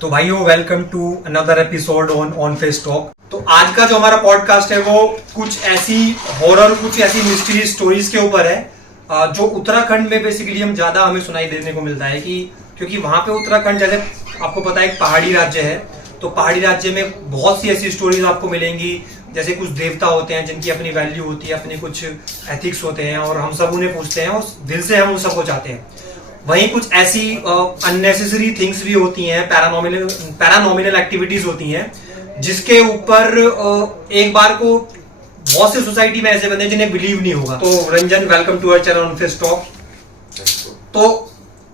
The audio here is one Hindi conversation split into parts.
तो भाइयों, welcome to another episode on Face Talk. तो आज का जो हमारा पॉडकास्ट है वो कुछ ऐसी हॉरर, कुछ ऐसी मिस्ट्री स्टोरीज के ऊपर है जो उत्तराखंड में बेसिकली हम ज्यादा हमें सुनाई देने को मिलता है कि क्योंकि वहां पे उत्तराखंड, जैसे आपको पता है, एक पहाड़ी राज्य है। तो पहाड़ी राज्य में बहुत सी ऐसी स्टोरीज आपको मिलेंगी, जैसे कुछ देवता होते हैं जिनकी अपनी वैल्यू होती है, अपने कुछ एथिक्स होते हैं और हम सब उन्हें पूछते हैं और दिल से हम उन सबको चाहते हैं। वहीं कुछ ऐसी अननेसेसरी थिंग्स भी होती हैं, पैरानॉमिनल एक्टिविटीज होती हैं जिसके ऊपर एक बार को बहुत से सोसाइटी में ऐसे बंदे हैं जिन्हें बिलीव नहीं होगा। तो Ranjan, welcome to our channel on Face Talk. तो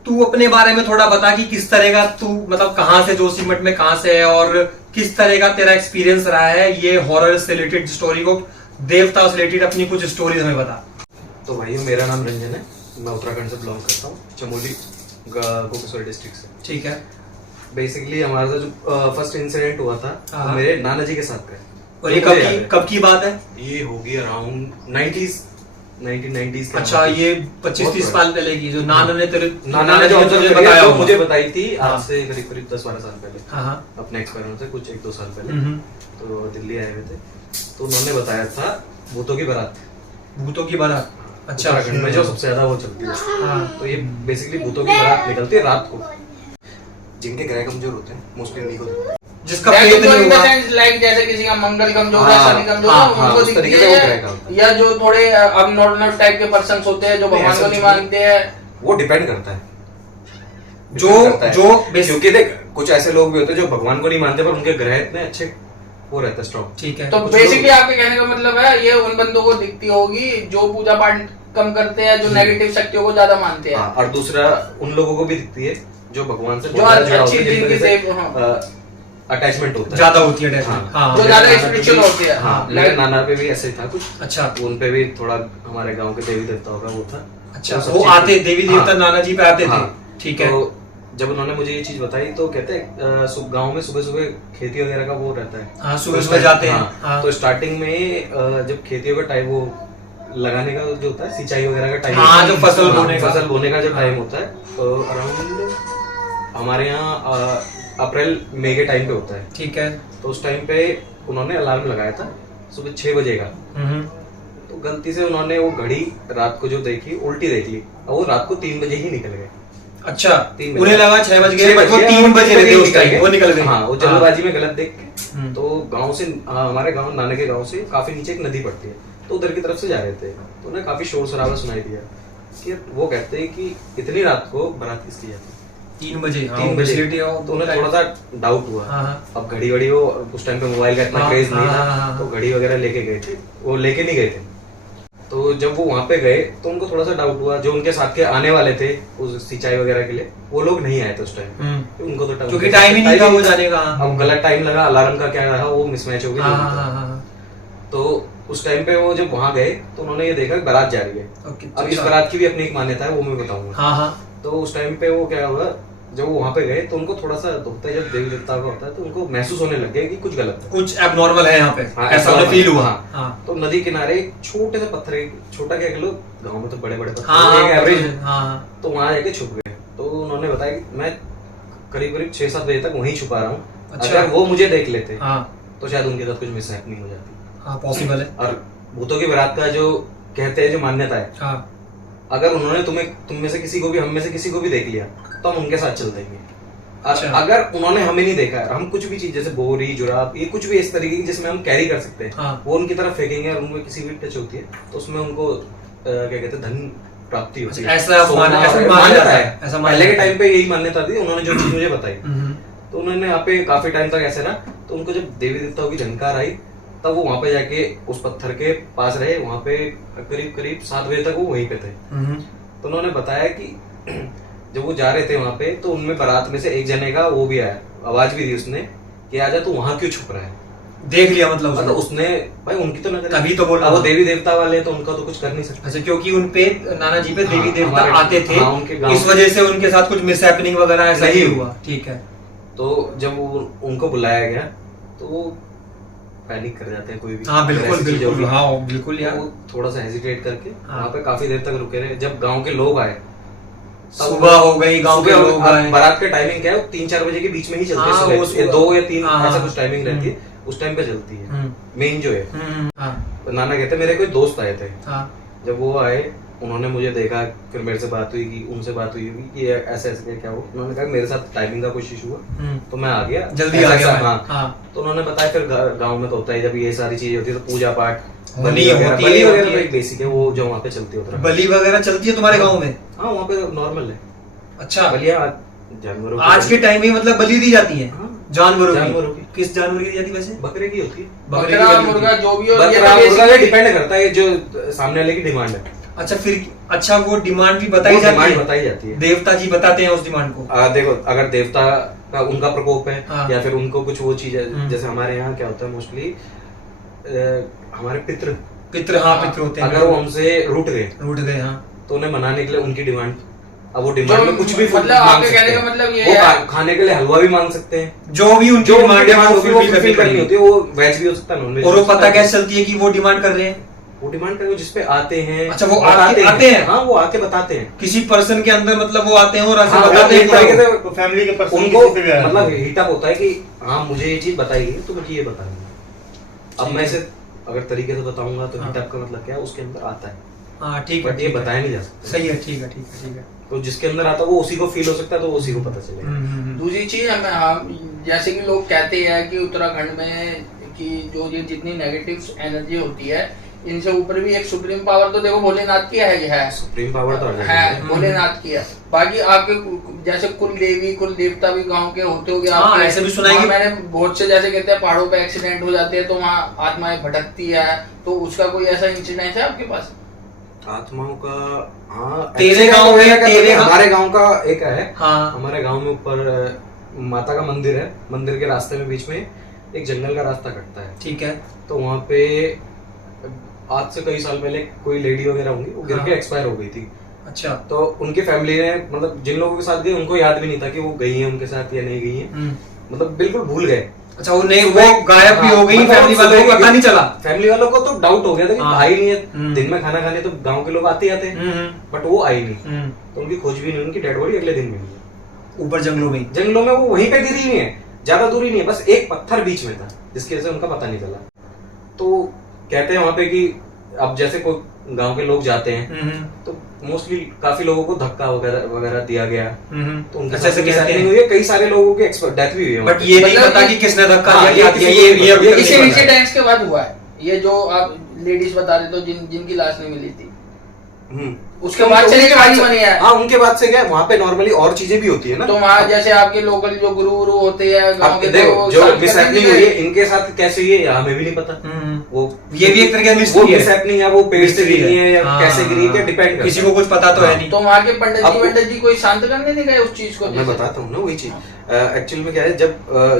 तू अपने बारे में थोड़ा बता कि किस तरह का तू, मतलब कहाँ से, जोशीमठ में कहाँ से है और किस तरह का तेरा एक्सपीरियंस रहा है ये हॉरर से रिलेटेड स्टोरी को, देवता से रिलेटेड अपनी कुछ स्टोरीज हमें बता। तो भाई मेरा नाम रंजन है, मैं उत्तराखंड से बिलोंग करता हूँ, चमोली गोपेश्वर डिस्ट्रिक्ट से। ठीक है। बेसिकली हमारा जो फर्स्ट इंसिडेंट हुआ था वो मेरे नाना जी के साथ का है। और ये कब की बात है? ये होगी अराउंड 1990s के। अच्छा, ये 25-30 साल पहले की जो नाना ने जो बताया, जो मुझे बताई थी आज से करीब 10-12 साल पहले। हाँ। अपने एक्सपेरिमेंट से कुछ 1-2 साल पहले तो दिल्ली आए हुए थे, तो उन्होंने बताया था भूतों की बारात। भूतों की बारात? अच्छा। उत्तराखंड में जो सबसे ज्यादा वो चलती है। हाँ। तो ये बेसिकली भूतों की बारात निकलती है रात को। जिनके ग्रह कमजोर होते हैं, मोस्टली नहीं होते, जिसका पेट नहीं होगा, लाइक जैसे किसी का मंगल कमजोर है, शनि कमजोर है, उनको उस तरीके से वो ग्रह का होता है। या जो थोड़े अबनॉर्मल टाइप के पर्सन्स होते हैं जो भगवान को नहीं मानते हैं, वो डिपेंड करता है जो क्योंकि देख कुछ ऐसे लोग भी होते हैं जो भगवान को नहीं मानते पर उनके ग्रह इतने अच्छे वो रहता है स्ट्रॉन्ग। ठीक है। तो बेसिकली आपके कहने का मतलब है ये उन बंदों को दिखती होगी जो पूजा पाठ कम करते हैं, जो नेगेटिव शक्तियों को ज्यादा मानते हैं। और दूसरा उन लोगों को भी दिखती है जो भगवान से जो अच्छी जिनकी से अटैचमेंट होता है, ज्यादा होती है अटैचमेंट। हाँ, जो ज्यादा स्पिरिचुअल होते हैं। हाँ, मेरे नाना पे भी ऐसे ही था कुछ। अच्छा। उन पे भी थोड़ा हमारे गांव के देवी देवताओं का वो था। अच्छा, वो आते देवी देवता नाना जी पे आते थे। ठीक है। तो जब उन्होंने मुझे ये चीज बताई तो कहते हैं गांव में सुबह सुबह खेती वगैरह का वो रहता है। हाँ, सुबह सुबह जाते हैं। तो स्टार्टिंग में जब खेतियों का टाइम वो लगाने का जो होता है, सिंचाई वगैरह का टाइम, हाँ, जो फसल बोने का जो टाइम होता है, तो अराउंड हमारे यहाँ अप्रैल मई के टाइम पे होता है। ठीक है। तो उस टाइम पे उन्होंने अलार्म लगाया था सुबह 6 बजे का। तो गलती से उन्होंने वो घड़ी रात को जो देखी उल्टी देख ली और वो रात को 3 बजे ही निकल गए। अच्छा, उन्हें लगा 6 बज गए, वो 3 बजे रहते उस टाइम, वो निकल गए। हाँ, वो जल्दबाजी में गलत देख के। तो गांव से, हमारे गांव, नाना के गांव से काफी नीचे एक नदी पड़ती है, तो उधर की तरफ से जा रहे थे, तो उन्हें काफी शोर शराबा सुनाई दिया कि वो कहते हैं कि इतनी रात को बारात किसकी जाती है 3 बजे। 3 बजे। तो उन्हें थोड़ा सा डाउट हुआ। अब घड़ी वड़ी वो उस टाइम पे मोबाइल का इतना क्रेज नहीं था, तो घड़ी वगैरह लेके गए थे, वो लेके नहीं गए थे। तो जब वो वहां पे गए तो उनको थोड़ा सा डाउट हुआ, जो उनके साथ के आने वाले थे उस सिंचाई वगैरह के लिए, वो लोग नहीं आए थे उस टाइम। उनको तो क्योंकि टाइम ही नहीं था वो जाने का। अब गलत टाइम लगा, अलार्म का क्या रहा, वो मिसमैच हो गया। तो उस टाइम पे वो जब वहां गए तो उन्होंने ये देखा कि बारात जा रही है। अब इस बारात की भी अपनी एक मान्यता है, वो मैं बताऊंगा। तो उस टाइम पे वो क्या हुआ, जब वो वहां पे गए तो उनको थोड़ा सा होता है, जब देवी देवता का होता है तो उनको महसूस होने लग गया कि कुछ गलत है, कुछ एबनॉर्मल है यहाँ पे। हाँ, ऐसा उन्हें फील हुआ। तो नदी किनारे एक छोटे से पत्थर, छोटा क्या कह लो, गाँव में तो बड़े बड़े पत्थर, हाँ, एवरेज, तो वहां जाके छुप गए। तो उन्होंने बताया कि मैं करीब 6-7 बजे तक वहीं छुपा रहा हूँ। अच्छा। अगर वो मुझे देख लेते तो शायद उनके साथ कुछ मिसहैपनिंग हो जाती। पॉसिबल है। और भूतों की बारात का जो कहते हैं, जो मान्यता है, अगर उन्होंने तुम में से किसी को भी, हम में से किसी को भी देख लिया तो हम उनके साथ चल देंगे। अच्छा। अगर उन्होंने हमें नहीं देखा, हम कुछ भी चीज जैसे बोरी, जुराब, ये कुछ भी इस तरीके की जिसमें हम कैरी कर सकते हैं, वो उनकी तरफ फेंकेंगे और उनमें किसी भी टच होती है तो उसमें उनको क्या कहते हैं, धन प्राप्ति होती है। ऐसा मान्यता है। ऐसा पहले के टाइम पे यही मान्यता थी। उन्होंने जो चीज मुझे बताई, तो उन्होंने यहाँ पे काफी टाइम तक ऐसे रहा। तो उनको जब देवी देवताओं की झंकार आई तब वो वहां पे जाके उस पत्थर के पास रहे। वहां पे करीब 7 बजे तक वो वहीं पे थे। तो उन्होंने बताया कि जब वो जा रहे थे वहां पे तो उनमें बारात में से एक जने का वो भी आया, आवाज भी दी उसने कि आजा, तू वहां क्यों छुप रहा है। देख लिया मतलब उसने भाई, उनकी तो नजर, तभी तो बोला वो देवी देवता वाले तो उनका तो कुछ कर नहीं सकते। अच्छा, क्योंकि उनपे नाना जी पे देवी देवता आते थे, उनके गांव, इस वजह से उनके साथ कुछ मिसहैपनिंग वगैरह ऐसा ही हुआ। ठीक है। तो जब उनको बुलाया गया तो वो पैनिक कर जाते हैं कोई भी। हाँ, बिल्कुल। हाँ, बिल्कुल यार। वो थोड़ा सा हेजिटेट करके वहाँ पे काफी देर तक रुके रहे। जब गांव के लोग आए सुबह हो गई, गांव के सुबह लोग अब आए। बारात का टाइमिंग क्या है, 3-4 बजे के बीच में ही चलती हाँ, है वो सुबह, 2 या 3 हाँ, ऐसा हाँ। कुछ टाइमिंग रहती है, उस टाइम पे चलती है मेन जो है। हाँ नाना कहते मेरे कोई दोस्त आए थे, हाँ जब वो आए उन्होंने मुझे देखा, फिर मेरे से बात हुई कि उनसे बात हुई होगी कि ये ऐसे ऐसे क्या हुआ, उन्होंने कहा मेरे साथ टाइमिंग का कुछ इशू हुआ तो मैं आ गया, जल्दी ऐसा आ गया ऐसा, मैं। हाँ। हाँ। तो उन्होंने बताया फिर गांव में तो होता है, जब ये सारी चीजें होती है तो पूजा पाठ होनी बलि वगैरह होती है, बलि वगैरह होती तो है। एक बेसिक है, वो जो वहाँ पे चलती है उत्तराखंड। बलि वगैरह चलती है तुम्हारे गांव में? हाँ वहाँ पे नॉर्मल है अच्छा, बलिया जानवरों की आज के टाइम में मतलब बलि दी जाती है हाँ, जानवरों जानवरों की? की। किस जानवर की दी जाती है वैसे? बकरे की होती है, बकरे की बकरा बलि होती मुर्गा है। जो भी हो, ये बकरा तो मुर्गा basically- डिपेंड करता है जो सामने वाले की डिमांड है, अच्छा फिर, अच्छा वो डिमांड भी बताई वो जाती डिमांड है? बताई जाती है। देवता जी बताते हैं उस डिमांड को? देखो अगर देवता का उनका प्रकोप है हाँ। या फिर उनको कुछ वो चीज है, जैसे हमारे यहाँ क्या होता है मोस्टली हमारे पितृ पितृ, हाँ पितृ होते हैं, अगर वो हमसे रूठ गए रूठ गए, हाँ तो उन्हें मनाने के लिए उनकी डिमांड, अब वो डिमांड जो में कुछ भी मतलब मांग आपके सकते कहने हैं। का मतलब ये वो है- खाने के लिए हलवा भी मांग सकते हैं, जो भी उनकी जो उनकी डिमांड डिमांड होती है वो fulfill फुलफिल करनी होती है, वो वेज भी हो सकता है नॉन वेज। और वो पता कैसे चलती है कि वो डिमांड कर रहे हैं? वो डिमांड करके जिसपे आते हैं, अच्छा, वो बताते आते हैं? हाँ वो आके बताते हैं, किसी पर्सन के अंदर मतलब वो आते हैं और ऐसे हाँ, बताते हैं एक तरीके कि से फैमिली के पर्सन उनको किसी से भी आया। मतलब हिटअप होता है कि हाँ मुझे ये चीज बताई गई तो मुझे ये बतानी। अब मैं इसे अगर तरीके से बताऊंगा तो हाँ। हिटअप का मतलब क्या है, उसके अंदर आता है, हाँ ठीक है, बट ये ठीक है। बताया नहीं जा सकता। सही है, ठीक है, ठीक है, ठीक है। तो जिसके अंदर आता है वो उसी को फील हो सकता है, तो वो उसी को पता चलेगा। दूसरी चीज हमें हम जैसे कि लोग कहते हैं कि उत्तराखंड में कि जो ये जितनी नेगेटिव एनर्जी होती है इनसे ऊपर भी एक सुप्रीम पावर तो देखो भोलेनाथ की है सुप्रीम पावर तो हर जगह है, है। भोलेनाथ की है। बाकी आपके जैसे कुल देवी कुल देवता भी गांव के होते होंगे हाँ, आपके। ऐसे भी सुना है वहाँ कि- मैंने बहुत से जैसे कहते हैं पहाड़ों पे एक्सीडेंट हो जाते हैं तो वहाँ आत्माएं भटकती है, तो उसका कोई ऐसा इंसिडेंट है आपके पास? आत्माओं का हाँ तेरे ऐसे गाँव गाँव में- में तेरे गाँव- हमारे गांव का एक है, हाँ हमारे गांव में ऊपर माता का मंदिर है, मंदिर के रास्ते में बीच में एक जंगल का रास्ता कटता है, ठीक है। तो वहाँ पे आज से कई साल पहले कोई लेडी वगैरह होंगी, वो गिर के हाँ। एक्सपायर हो गई थी। अच्छा। तो उनकी फैमिली ने मतलब जिन लोगों के साथ गए उनको याद भी नहीं था कि वो गई है उनके साथ या नहीं गई है, मतलब बिल्कुल भूल गए। अच्छा, वो गायब भी हो गई, मतलब फैमिली वालों को पता नहीं चला? फैमिली वालों को तो डाउट हो गया था कि हाँ। आई नहीं है, दिन में खाना खाने तो गांव के लोग आते ही आते हैं, हम्म, बट वो आई नहीं, तो उनकी खोज भी नहीं, उनकी डेड बॉडी अगले दिन मिली है ऊपर जंगलों में। जंगलों में, वो वहीं पे गिरी हुई है, ज्यादा दूरी नहीं है, बस एक पत्थर बीच में था जिसकी वजह से उनका पता नहीं चला। तो कहते हैं वहां पे कि अब जैसे कोई गांव के लोग जाते हैं तो मोस्टली काफी लोगों को धक्का वगैरह वगैरह दिया गया, तो उनके अच्छा, साथ ऐसे उनकी कहते setting हैं। हुई है, कई सारे लोगों की डेथ भी हुई है वहाँ बट पे। ये नहीं मतलब पता ये- कि किसने धक्का हाँ, दिया, ये ये अभी तक ये नहीं इसी पता। इंसिडेंट्स के बाद हुआ है ये जो आप लेडीज बता रहे तो जिनकी लाश नहीं मिली थी, उसके बाद से लेके वाली बनी है। हाँ उनके बाद से क्या है, वहाँ पे नॉर्मली और चीजें भी होती है ना, तो वहाँ जैसे आपके लोकल जो गुरु वुरु होते हैं गांव अब के, देखो तो जो साथ मिसहैपनिंग करते हुई है हैं। इनके साथ कैसे हुई है हमें भी नहीं पता, वो ये भी एक तरह का वो mystery है। मिसहैपनिंग है, वो पेड़ से Mystery गिरी है या हाँ, कैसे गिरी है क्या डिपेंड किसी को कुछ पता तो है नहीं। तो वहाँ के पंडित अब- जी वंडित जी कोई शांत करने नहीं गए उस चीज को? मैं बताता हूँ ना वही चीज। एक्चुअल में क्या है, जब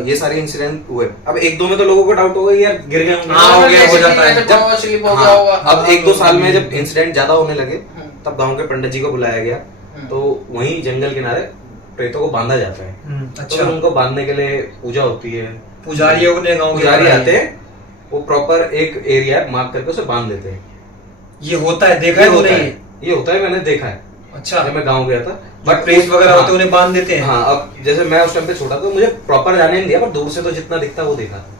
ये सारे इंसिडेंट हुए, अब 1-2 में तो लोगों को डाउट हो गया यार गिर गए होंगे, हाँ, हो गया, हो जाता है। जब स्लिप हो गया हाँ, होगा। अब 1-2 साल में जब इंसिडेंट ज्यादा होने लगे तब गांव के पंडित जी को बुलाया गया, तो वहीं जंगल किनारे प्रेतों को बांधा जाता है। तो अच्छा, फिर उनको बांधने के लिए पूजा होती है, पुजारियों ने गाँव के पुजारी बनाए। आते हैं, वो प्रॉपर एक एरिया मार्क करके उसे बांध देते हैं। ये होता है, देखा है होता तूने? है, ये होता है, मैंने देखा है अच्छा, जब मैं गाँव गया था। बट प्रेस वगैरह होते हैं, उन्हें बांध देते हैं। हाँ, अब जैसे मैं उस टाइम पे छोटा था, मुझे प्रॉपर जाने नहीं दिया, पर दूर से तो जितना दिखता वो देखा था।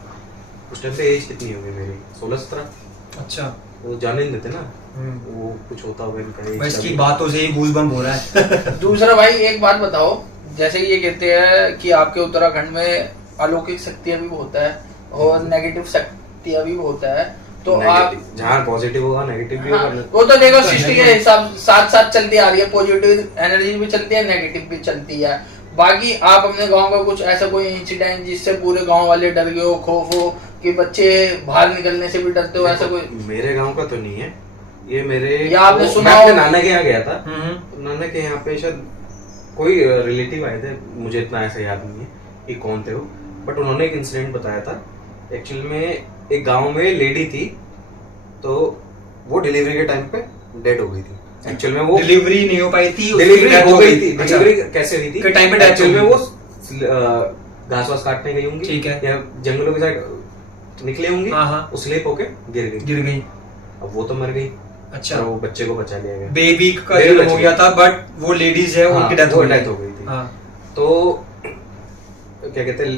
उस टाइम पे एज कितनी होगी मेरी, 16-17। अच्छा, वो जाने नहीं देते ना, वो कुछ होता होगा इनका age बस की का भी। बातों से ही गूज़बम्प हो रहा है। दूसरा भाई एक बात बताओ, जैसे कि ये कहते हैं कि आपके उत्तराखंड में अलौकिक शक्तियां भी बहुत है और नेगेटिव शक्तियां भी बहुत है, तो आप Negative, जहाँ पॉजिटिव होगा नेगेटिव भी हाँ, होगा। वो तो देखो सृष्टि के हिसाब साथ साथ चलती आ रही है, पॉजिटिव एनर्जी भी चलती है नेगेटिव भी चलती है। बाकी आप अपने गांव का कुछ ऐसा कोई इंसिडेंट जिससे पूरे गांव वाले डर गए हो, खौफ हो कि बच्चे बाहर निकलने से भी डरते हो, ऐसा कोई? मेरे गांव का तो नहीं है ये, मेरे या आपने सुना मैं अपने हो? नाना के यहाँ गया था, नाना के यहाँ पे शायद कोई रिलेटिव आए थे, मुझे इतना ऐसा याद नहीं है कि कौन थे वो, बट उन्होंने एक इंसिडेंट बताया था। एक्चुअल में एक गांव में लेडी थी, तो वो डिलीवरी के टाइम पे डेड हो गई थी। एक्चुअल में वो डिलीवरी नहीं हो पाई थी, उसकी डिलीवरी death हो गई थी। अच्छा, डिलीवरी कैसे हुई थी के टाइम पे death एक्चुअल हो में गई। वो घास वास काटने गई होंगी, ठीक है। या जंगलों के साइड निकले होंगी, हाँ, हाँ। वो स्लिप होके गिर गई। गिर गई। अब वो तो मर गई, अच्छा। और वो बच्चे को बचा लिया गया। बेबी का Baby जन्म बच हो गया। गया था, बट वो लेडीज है, हाँ, उनकी डेथ वो हो डेथ हो गई थी। हाँ। तो क्या कहते हैं,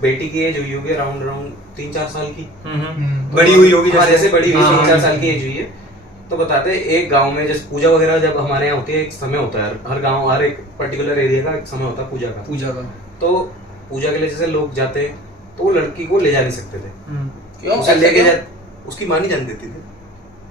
बेटी की एज हुई होगी अराउंड अराउंड 3-4 साल की। बड़ी हुई होगी हाँ, जैसे बड़ी हुई, हाँ, 3-4 साल की एज हुई है। तो बताते हैं एक गांव में जैसे पूजा वगैरह जब हमारे यहाँ होती है, एक समय होता है, हर गांव, हर एक पर्टिकुलर एरिया का एक समय होता है पूजा का। पूजा का। तो पूजा के लिए जैसे लोग जाते हैं, तो वो लड़की को ले जा नहीं सकते थे। क्यों उसे ऐसा लेके क्यों? उसकी मां नहीं जाने देती थी,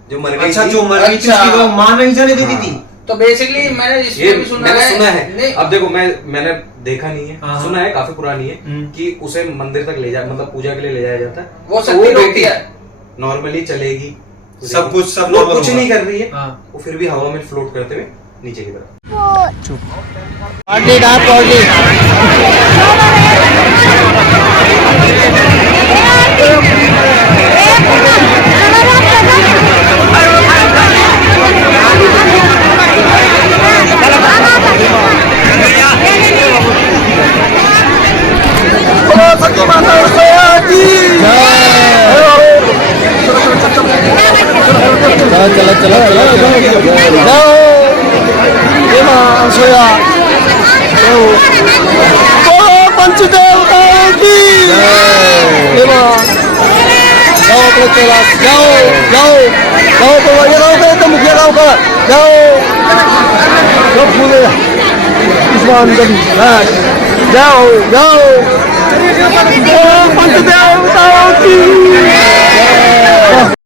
जो मर गई अच्छा, थी। जो मर गई थी अच्छा। उसकी वो मां नहीं जाने देती हाँ। थी। तो बेसिकली मैंने ये इसमें भी सुना मैंने है, सुना है। नहीं अब देखो, मैंने देखा नहीं है, हाँ। सुना है, काफी पुरानी है हम्म। कि उसे मंदिर तक ले जा, मतलब पूजा के लिए ले जाया जाता है। वो तो शक्ति रोकती बेटी है। नॉर्मली चलेगी, सब कुछ, सब वो normal कुछ होगा। नहीं कर रही है, हाँ। वो फिर भी हवा में फ्लोट करते हुए नीचे की तरफ। जाओ